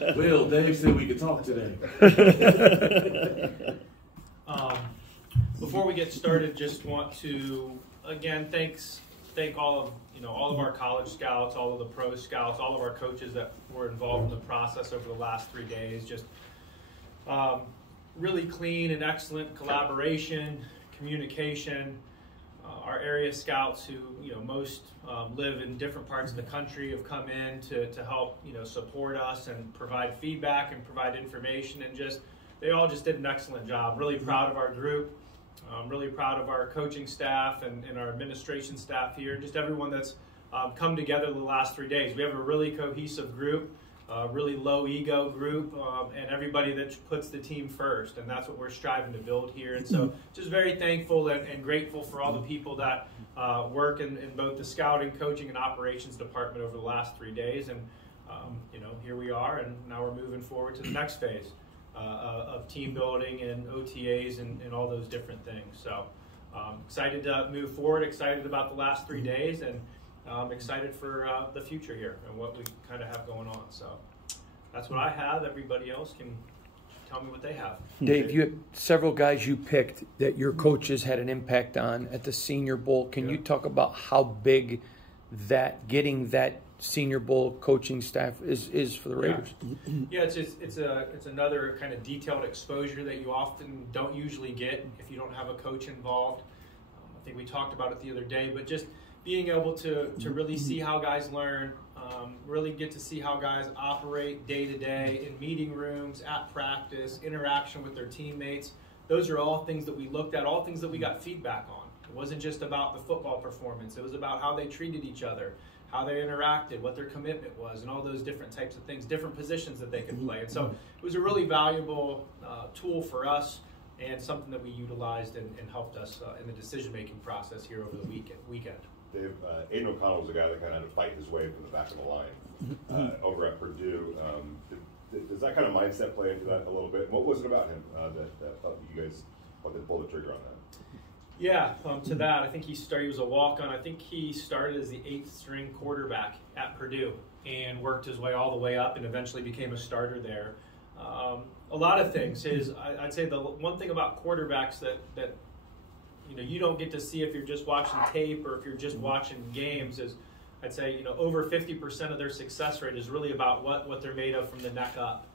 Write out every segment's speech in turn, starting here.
Well, Dave said we could talk today. Before we get started, just want to again thank all of our college scouts, all of the pro scouts, all of our coaches that were involved in the process over the last 3 days. Just really clean and excellent collaboration, communication. Our area scouts, who most live in different parts of the country, have come in to help support us and provide feedback and provide information, and they all just did an excellent job. Really proud of our group. Really proud of our coaching staff and our administration staff here. Just everyone that's come together the last 3 days. We have a really cohesive group, really low ego group, and everybody that puts the team first, and that's what we're striving to build here. And so just very thankful and grateful for all the people that work in both the scouting, coaching, and operations department over the last 3 days. And here we are, and now we're moving forward to the next phase of team building and OTAs and all those different things. So excited to move forward, excited about the last 3 days, and excited for the future here and what we kind of have going on. So that's what I have. Everybody else can tell me what they have. Dave, you had several guys you picked that your coaches had an impact on at the Senior Bowl. Can you talk about how big getting that Senior Bowl coaching staff is for the Raiders? Yeah, it's another kind of detailed exposure that you often don't usually get if you don't have a coach involved. I think we talked about it the other day, but just being able to really see how guys learn, really get to see how guys operate day to day in meeting rooms, at practice, interaction with their teammates. Those are all things that we looked at, all things that we got feedback on. It wasn't just about the football performance. It was about how they treated each other, how they interacted, what their commitment was, and all those different types of things, different positions that they could play. And so it was a really valuable tool for us, and something that we utilized and helped us in the decision-making process here over the weekend. Dave, Aiden O'Connell was a guy that kind of had to fight his way from the back of the line over at Purdue. Does that kind of mindset play into that a little bit? What was it about him that thought you guys wanted to pull the trigger on that? Yeah, to that, I think he was a walk-on. I think he started as the 8th string quarterback at Purdue and worked his way all the way up and eventually became a starter there. A lot of things. I'd say the one thing about quarterbacks that you don't get to see if you're just watching tape or if you're just watching games is, I'd say, over 50% of their success rate is really about what they're made of from the neck up.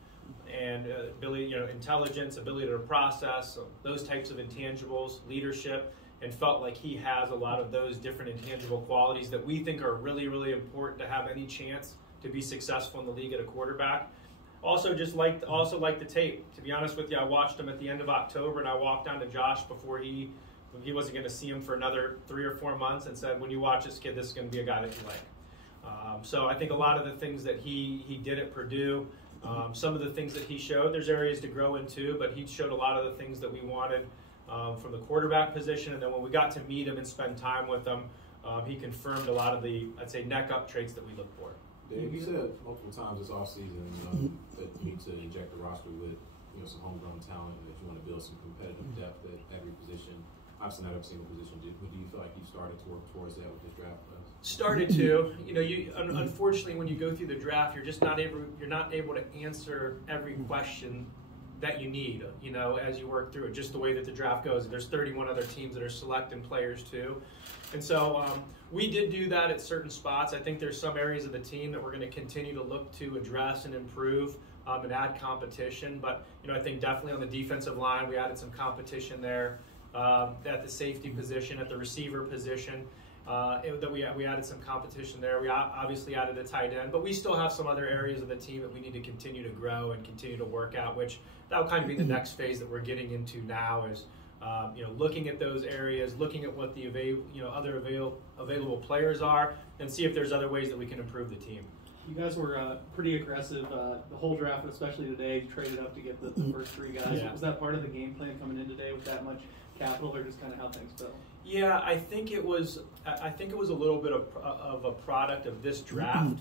And ability, intelligence, ability to process, those types of intangibles, leadership, and felt like he has a lot of those different intangible qualities that we think are really, really important to have any chance to be successful in the league at a quarterback. Also liked the tape. To be honest with you, I watched him at the end of October, and I walked down to Josh before he wasn't going to see him for another 3 or 4 months, and said, when you watch this kid, this is going to be a guy that you like. So I think a lot of the things that he did at Purdue, some of the things that he showed, there's areas to grow into, but he showed a lot of the things that we wanted from the quarterback position. And then when we got to meet him and spend time with him, he confirmed a lot of the, I'd say, neck-up traits that we look for. Dave, you said multiple times this offseason that you need to inject the roster with some homegrown talent, and that you want to build some competitive depth at every position. Obviously not every single position. Do you feel like you started to work towards that with this draft class? Started to. Unfortunately, when you go through the draft, you're just not able to answer every question that you need, as you work through it, just the way that the draft goes. There's 31 other teams that are selecting players too. And so we did do that at certain spots. I think there's some areas of the team that we're going to continue to look to address and improve and add competition. But, I think definitely on the defensive line, we added some competition there. At the safety position, at the receiver position, we added some competition there. We obviously added a tight end, but we still have some other areas of the team that we need to continue to grow and continue to work out, which that'll kind of be the next phase that we're getting into now is, looking at those areas, looking at what the other available players are, and see if there's other ways that we can improve the team. You guys were pretty aggressive the whole draft, especially today. You traded up to get the first 3 guys. Yeah. Was that part of the game plan coming in today with that much capital, or just kind of how things fell? Yeah, I think it was a little bit of a product of this draft.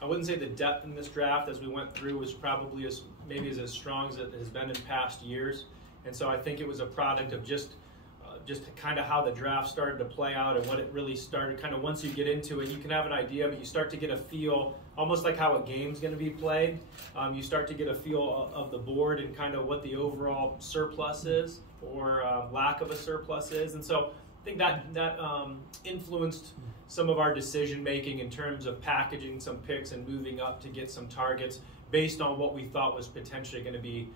I wouldn't say the depth in this draft as we went through was probably as strong as it has been in past years, and so I think it was a product of just just kind of how the draft started to play out and what it really started. Kind of once you get into it, you can have an idea, but you start to get a feel, almost like how a game's going to be played. You start to get a feel of the board and kind of what the overall surplus is or lack of a surplus is. And so I think that influenced some of our decision making in terms of packaging some picks and moving up to get some targets based on what we thought was potentially going to be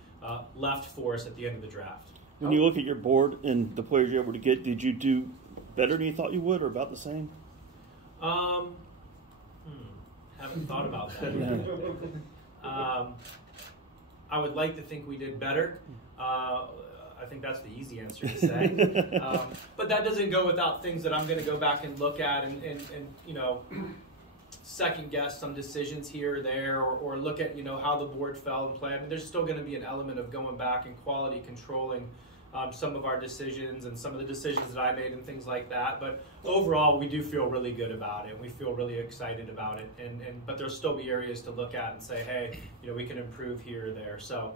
left for us at the end of the draft. When you look at your board and the players you're able to get, did you do better than you thought you would, or about the same? Haven't thought about that. I would like to think we did better. I think that's the easy answer to say. But that doesn't go without things that I'm going to go back and look at and you know, second guess some decisions here or there, or look at, you know, how the board fell and played. I mean, there's still going to be an element of going back and quality controlling some of our decisions and some of the decisions that I made and things like that. But overall, we do feel really good about it. We feel really excited about it. But there'll still be areas to look at and say, hey, you know, we can improve here or there. So,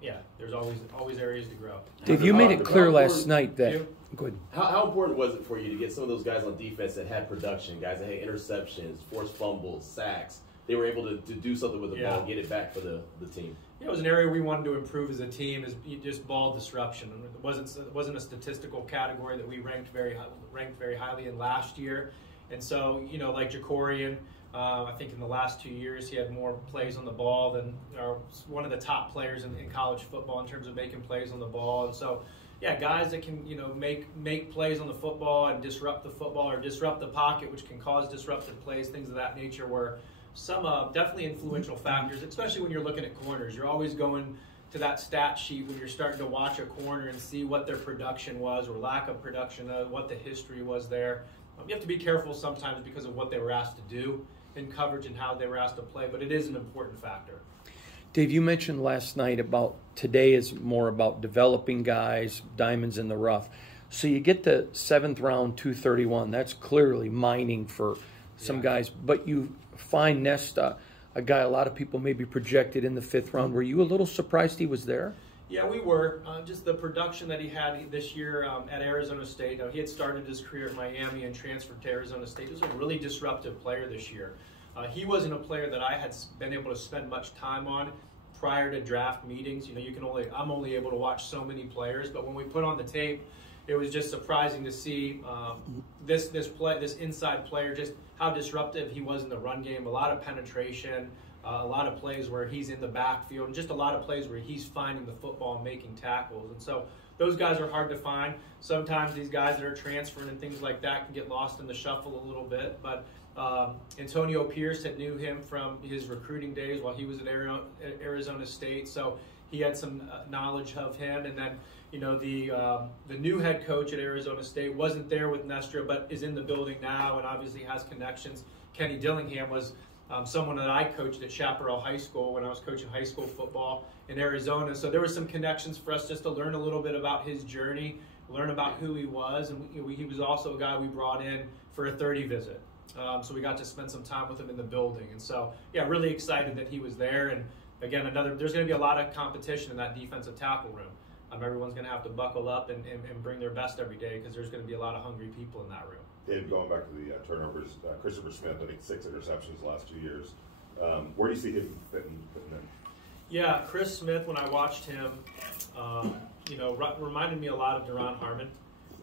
yeah, there's always areas to grow. Dave, you made it clear last night that. Go ahead. How important was it for you to get some of those guys on defense that had production, guys that had interceptions, forced fumbles, sacks? They were able to do something with the ball and get it back for the team. Yeah, it was an area we wanted to improve as a team, is just ball disruption. It wasn't a statistical category that we ranked very highly in last year. And so, you know, like Jacorian, I think in the last 2 years he had more plays on the ball than one of the top players in college football in terms of making plays on the ball. And so, yeah, guys that can, you know, make plays on the football and disrupt the football or disrupt the pocket, which can cause disruptive plays, things of that nature, were some definitely influential factors, especially when you're looking at corners. You're always going to that stat sheet when you're starting to watch a corner and see what their production was or lack of production, what the history was there. You have to be careful sometimes because of what they were asked to do in coverage and how they were asked to play, but it is an important factor. Dave, you mentioned last night about today is more about developing guys, diamonds in the rough. So you get the 7th round, 231. That's clearly mining for some guys, but you find Nesta, a guy a lot of people maybe projected in the 5th round. Were you a little surprised he was there? Yeah, we were. Just the production that he had this year at Arizona State. He had started his career at Miami and transferred to Arizona State. He was a really disruptive player this year. He wasn't a player that I had been able to spend much time on prior to draft meetings. You know, I'm only able to watch so many players, but when we put on the tape, it was just surprising to see this inside player, just how disruptive he was in the run game. A lot of penetration, a lot of plays where he's in the backfield, and just a lot of plays where he's finding the football and making tackles. And so those guys are hard to find. Sometimes these guys that are transferring and things like that can get lost in the shuffle a little bit. But Antonio Pierce had knew him from his recruiting days while he was at Arizona State, so he had some knowledge of him. And then, you know, the new head coach at Arizona State wasn't there with Nestra, but is in the building now and obviously has connections. Kenny Dillingham was someone that I coached at Chaparral High School when I was coaching high school football in Arizona. So there were some connections for us just to learn a little bit about his journey, learn about who he was. And he was also a guy we brought in for a 30 visit. So we got to spend some time with him in the building. And so, yeah, really excited that he was there. And again, there's going to be a lot of competition in that defensive tackle room. Everyone's going to have to buckle up and bring their best every day because there's going to be a lot of hungry people in that room. Dave, going back to the turnovers, Christopher Smith, I think 6 interceptions the last 2 years. Where do you see him fitting in? Yeah, Chris Smith, when I watched him, you know, reminded me a lot of Duron Harmon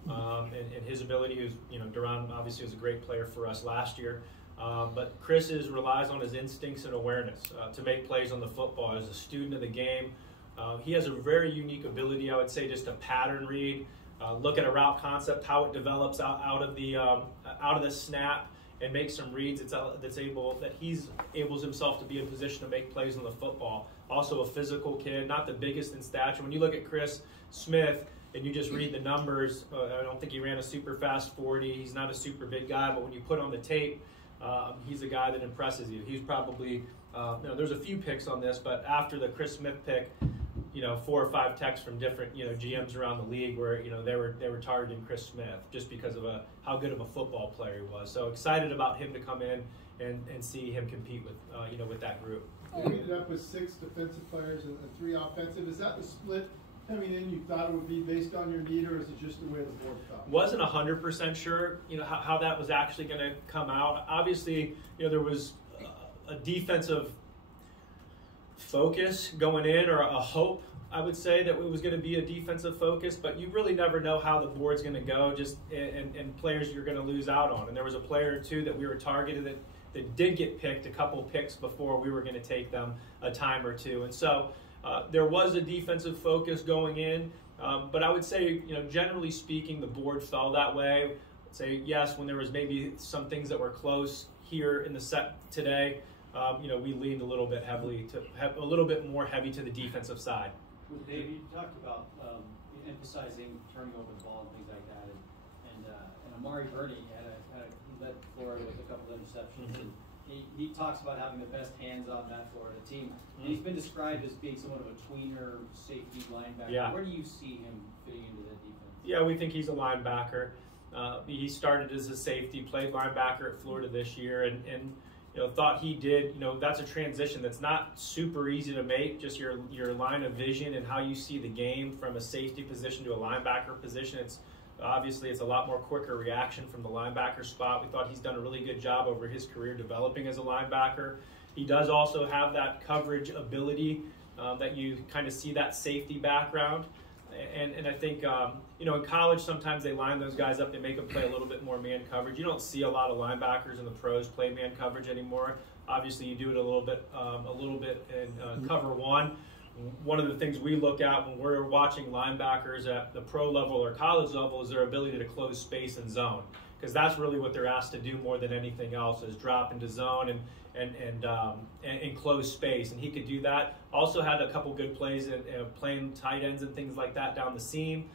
and his ability. Duron obviously was a great player for us last year. But Chris relies on his instincts and awareness to make plays on the football. As a student of the game, he has a very unique ability, I would say, just to pattern read, look at a route concept, how it develops out of the snap, and make some reads that he's able himself to be in position to make plays on the football. Also a physical kid, not the biggest in stature. When you look at Chris Smith and you just read the numbers, I don't think he ran a super fast 40. He's not a super big guy, but when you put on the tape, he's a guy that impresses you. He's probably, there's a few picks on this, but after the Chris Smith pick, 4 or 5 texts from different, GMs around the league where, they were targeting Chris Smith just because of how good of a football player he was. So excited about him to come in and see him compete with, with that group. You ended up with 6 defensive players and 3 offensive. Is that the split coming in, you thought it would be based on your need, or is it just the way the board felt? Wasn't 100% sure, how that was actually going to come out. Obviously, there was a defensive focus going in, or a hope, I would say, that it was going to be a defensive focus, but you really never know how the board's going to go, and players you're going to lose out on. And there was a player or two that we were targeted that did get picked a couple picks before we were going to take them a time or two. And so there was a defensive focus going in, but I would say, generally speaking, the board fell that way. I'd say yes, when there was maybe some things that were close here in the set today, we leaned a little bit more heavy to the defensive side. With Dave, you talked about emphasizing turning over the ball and things like that, and Amari Burney he led Florida with a couple of interceptions, and he talks about having the best hands on that Florida team. And he's been described as being somewhat of a tweener safety linebacker. Yeah. Where do you see him fitting into that defense? Yeah, we think he's a linebacker. He started as a safety, played linebacker at Florida this year, and thought he did. That's a transition that's not super easy to make. Just your line of vision and how you see the game from a safety position to a linebacker position. It's a lot more quicker reaction from the linebacker spot. We thought he's done a really good job over his career developing as a linebacker. He does also have that coverage ability that you kind of see that safety background. And I think, in college, sometimes they line those guys up. They make them play a little bit more man coverage. You don't see a lot of linebackers in the pros play man coverage anymore. Obviously, you do it a little bit in cover one. One of the things we look at when we're watching linebackers at the pro level or college level is their ability to close space and zone, because that's really what they're asked to do more than anything else, is drop into zone and close space, and he could do that. Also had a couple good plays in playing tight ends and things like that down the seam.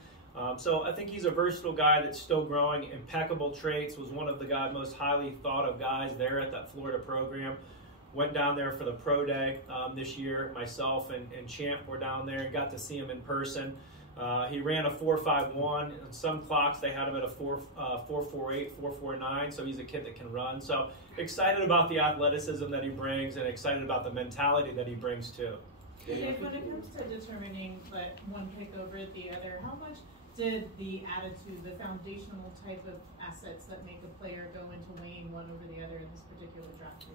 So I think he's a versatile guy that's still growing. Impeccable traits, was one of the most highly thought of guys there at that Florida program. Went down there for the pro day this year. Myself and Champ were down there and got to see him in person. He ran a 4.51. On some clocks they had him at a 4.48, 4.49. So he's a kid that can run. So excited about the athleticism that he brings, and excited about the mentality that he brings too. Dave, when it comes to determining one pick over the other, how much did the attitude, the foundational type of assets that make a player go into weighing one over the other in this particular draft?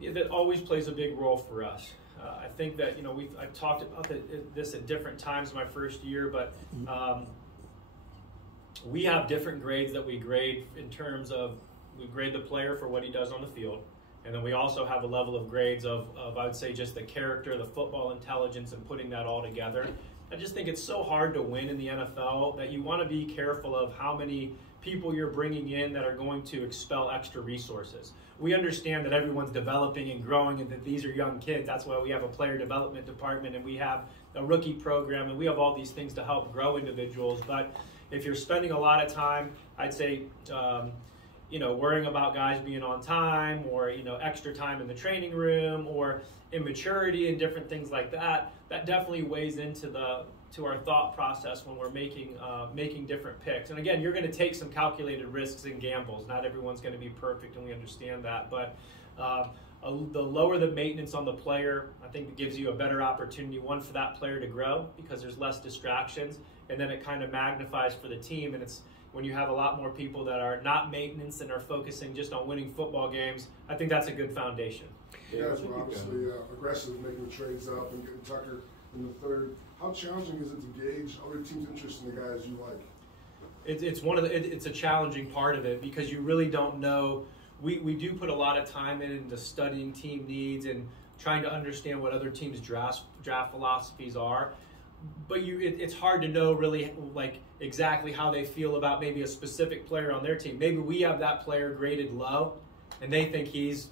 Yeah, that always plays a big role for us. I think that I've talked about this at different times in my first year, but we have different grades that we grade in terms of, we grade the player for what he does on the field, and then we also have a level of grades of I would say just the character, the football intelligence, and putting that all together. I just think it's so hard to win in the NFL that you want to be careful of how many people you're bringing in that are going to expel extra resources. We understand that everyone's developing and growing, and that these are young kids. That's why we have a player development department, and we have a rookie program, and we have all these things to help grow individuals. But if you're spending a lot of time, I'd say, worrying about guys being on time, or extra time in the training room, or immaturity and different things like that, that definitely weighs into our thought process when we're making different picks. And again, you're going to take some calculated risks and gambles. Not everyone's going to be perfect, and we understand that. But the lower the maintenance on the player, I think it gives you a better opportunity, one, for that player to grow, because there's less distractions, and then it kind of magnifies for the team. And it's when you have a lot more people that are not maintenance and are focusing just on winning football games, I think that's a good foundation. You guys were obviously aggressive, making the trades up and getting Tucker in the third. How challenging is it to gauge other teams' interest in the guys you like? It's a challenging part of it, because you really don't know. We do put a lot of time into studying team needs and trying to understand what other teams' draft philosophies are. But it's hard to know really exactly how they feel about maybe a specific player on their team. Maybe we have that player graded low, and they think he's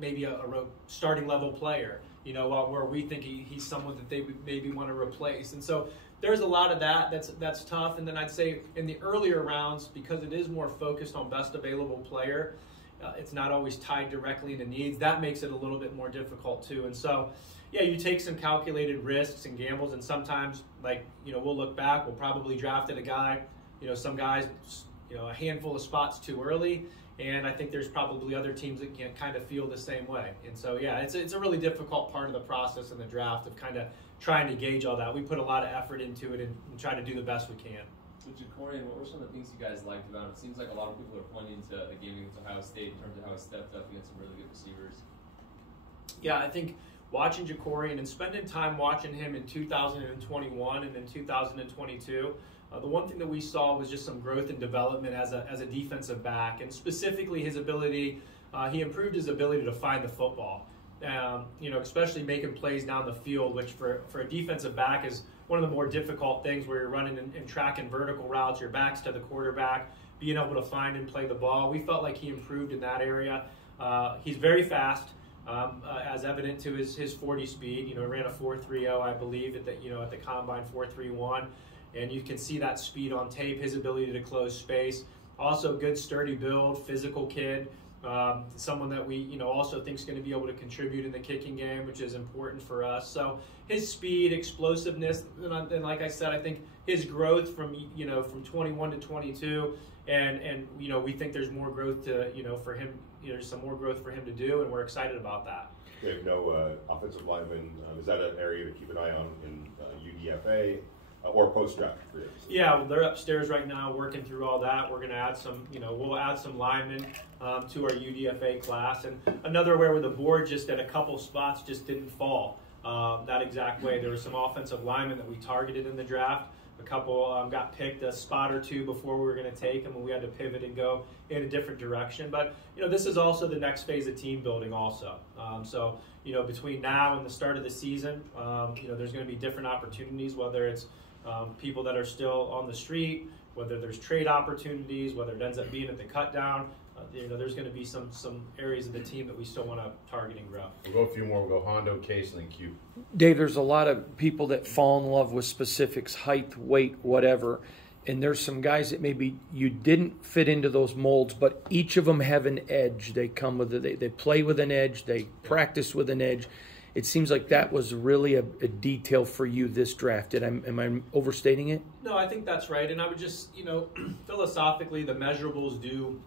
maybe a starting level player. Where we think he's someone that they would maybe want to replace. And so there's a lot of that's tough. And then I'd say in the earlier rounds, because it is more focused on best available player, it's not always tied directly into needs. That makes it a little bit more difficult too. And so, yeah, you take some calculated risks and gambles, and sometimes, we'll look back, we'll probably drafted a guy, some guys, a handful of spots too early, And I think there's probably other teams that can kind of feel the same way. And so, yeah, it's a really difficult part of the process in the draft of kind of trying to gauge all that. We put a lot of effort into it and try to do the best we can. With Jacorian, what were some of the things you guys liked about him? It seems like a lot of people are pointing to the game against Ohio State in terms of how he stepped up against some really good receivers. Yeah, I think watching Jacorian and spending time watching him in 2021 and then 2022, the one thing that we saw was just some growth and development as a defensive back, and specifically his ability. He improved his ability to find the football. Especially making plays down the field, which for a defensive back is one of the more difficult things, where you're running and tracking vertical routes, your back's to the quarterback, being able to find and play the ball. We felt like he improved in that area. He's very fast, as evident to his 40 speed. He ran a 4.30, I believe, at the combine, 4.31, and you can see that speed on tape. His ability to close space, also good sturdy build, physical kid. Someone that we also think is going to be able to contribute in the kicking game, which is important for us. So his speed, explosiveness, and like I said, I think his growth from 21 to 22, and we think there's more growth for him. There's some more growth for him to do, and we're excited about that. They have no offensive linemen. Is that an area to keep an eye on in UDFA? Or post-draft free agency? Yeah, they're upstairs right now working through all that. We're going to add some, we'll add some linemen to our UDFA class. And another where the board just at a couple spots just didn't fall that exact way. There were some offensive linemen that we targeted in the draft. A couple got picked a spot or two before we were going to take them, and we had to pivot and go in a different direction. But, this is also the next phase of team building also. So, between now and the start of the season, there's going to be different opportunities, whether it's people that are still on the street, whether there's trade opportunities, whether it ends up being at the cut down. There's going to be some areas of the team that we still want to target and grow. We'll go a few more. We'll go Hondo, Case, and then Q. Dave, there's a lot of people that fall in love with specifics, height, weight, whatever. And there's some guys that maybe you didn't fit into those molds, but each of them have an edge. They come with it. They play with an edge. They practice with an edge. It seems like that was really a detail for you this draft. Am I overstating it? No, I think that's right. And I would just, philosophically, the measurables do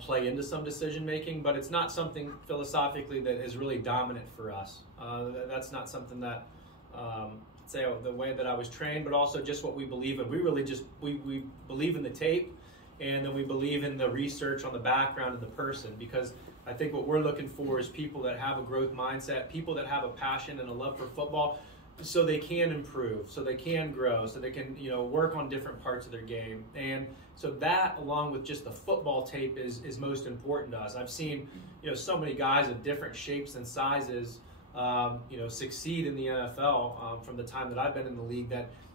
play into some decision making, but it's not something philosophically that is really dominant for us. That's not something that, say, the way that I was trained, but also just what we believe in. We really just we believe in the tape, and then we believe in the research on the background of the person, because I think what we're looking for is people that have a growth mindset, people that have a passion and a love for football, so they can improve, so they can grow, so they can work on different parts of their game. And so that, along with just the football tape, is most important to us. I've seen so many guys of different shapes and sizes succeed in the NFL from the time that I've been in the league,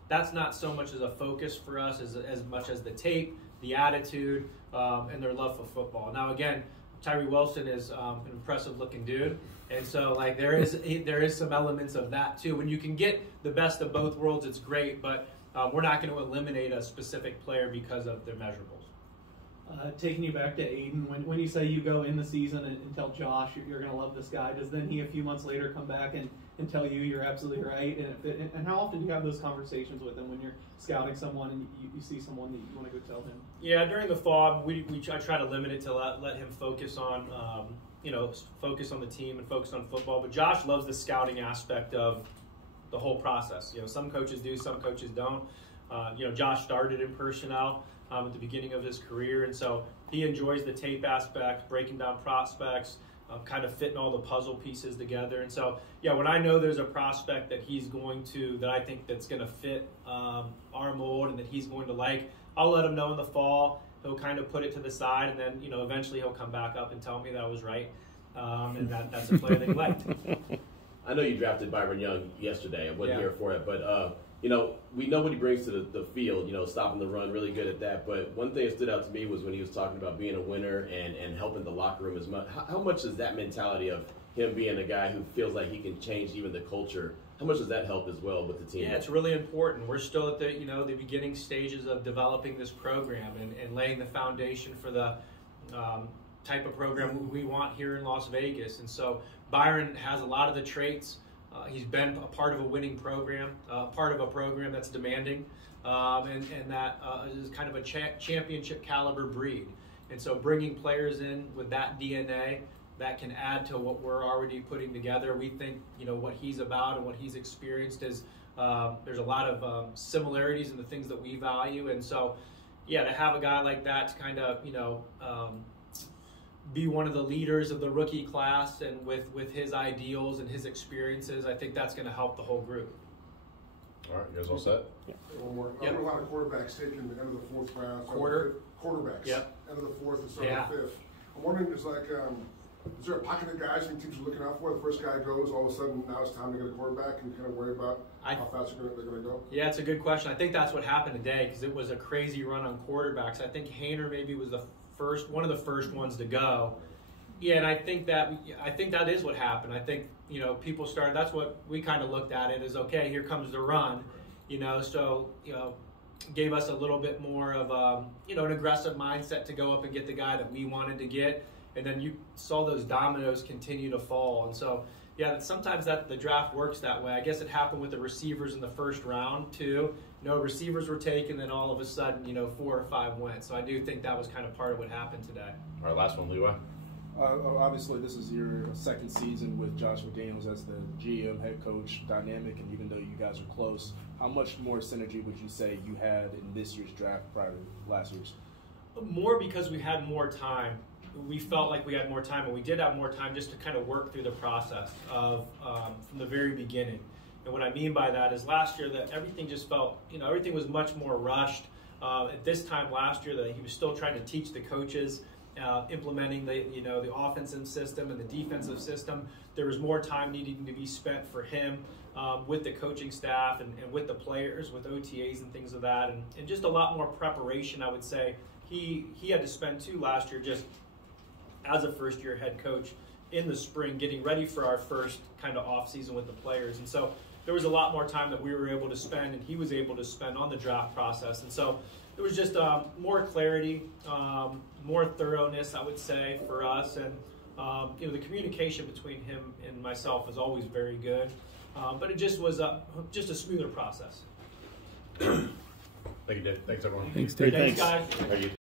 that's not so much as a focus for us as much as the tape, the attitude, and their love for football. Now again, Tyree Wilson is an impressive looking dude, and so there is some elements of that too. When you can get the best of both worlds, it's great, but we're not going to eliminate a specific player because of their measurables. Taking you back to Aiden, when you say you go in the season and tell Josh you're going to love this guy, does then he a few months later come back and tell you you're absolutely right? And how often do you have those conversations with him when you're scouting someone and you see someone that you want to go tell him? Yeah, during the fall, I try to limit it to let him focus on focus on the team and focus on football. But Josh loves the scouting aspect of the whole process. Some coaches do, some coaches don't. Josh started in personnel at the beginning of his career, and so he enjoys the tape aspect, breaking down prospects, kind of fitting all the puzzle pieces together. And so, when I know there's a prospect that I think that's going to fit our mold and that he's going to like, I'll let him know in the fall. He'll kind of put it to the side, and then eventually he'll come back up and tell me that I was right, and that's a player that he liked. I know you drafted Byron Young yesterday. I wasn't here for it, but we know what he brings to the field, stopping the run, really good at that. But one thing that stood out to me was when he was talking about being a winner and helping the locker room as much. How much does that mentality of him being a guy who feels like he can change even the culture, how much does that help as well with the team? Yeah, it's really important. We're still at the beginning stages of developing this program and laying the foundation for the type of program we want here in Las Vegas. And so Byron has a lot of the traits. He's been a part of a winning program, part of a program that's demanding, and that is kind of a championship caliber breed. And so bringing players in with that DNA that can add to what we're already putting together. We think, what he's about and what he's experienced is there's a lot of similarities in the things that we value. And so, to have a guy like that to kind of, be one of the leaders of the rookie class and with his ideals and his experiences, I think that's going to help the whole group. All right, you guys all set? Yeah. One more. Yep. A lot of quarterbacks taken the end of the fourth round. Quarterbacks. Yep. End of the fourth and start of the fifth. I'm wondering, is there a pocket of guys you think teams are looking out for? The first guy goes, all of a sudden now it's time to get a quarterback and kind of worry about how fast they're going to go? Yeah, it's a good question. I think that's what happened today because it was a crazy run on quarterbacks. I think Haener maybe was one of the first ones to go. Yeah, and I think that is what happened. I think, people started, that's what we kind of looked at it as, okay, here comes the run, so, gave us a little bit more of, an aggressive mindset to go up and get the guy that we wanted to get. And then you saw those dominoes continue to fall. And so, sometimes the draft works that way. I guess it happened with the receivers in the first round too. Receivers were taken, then all of a sudden, 4 or 5 went. So I do think that was kind of part of what happened today. All right, last one, Levi. Obviously, this is your second season with Josh McDaniels as the GM, head coach, dynamic, and even though you guys are close, how much more synergy would you say you had in this year's draft prior to last year's? More because we had more time. We felt like we had more time, and we did have more time just to kind of work through the process of from the very beginning. And what I mean by that is last year that everything just felt, everything was much more rushed. At this time last year that he was still trying to teach the coaches, implementing the offensive system and the defensive system. There was more time needing to be spent for him with the coaching staff and with the players, with OTAs and things of that, and just a lot more preparation, I would say. He had to spend too last year just as a first-year head coach in the spring, getting ready for our first kind of off-season with the players. And so there was a lot more time that we were able to spend and he was able to spend on the draft process. And so there was just more clarity, more thoroughness, I would say, for us. And, the communication between him and myself was always very good. But it just was just a smoother process. Thank you, Dave. Thanks, everyone. Thanks, Dave. Thanks, guys. Thank you.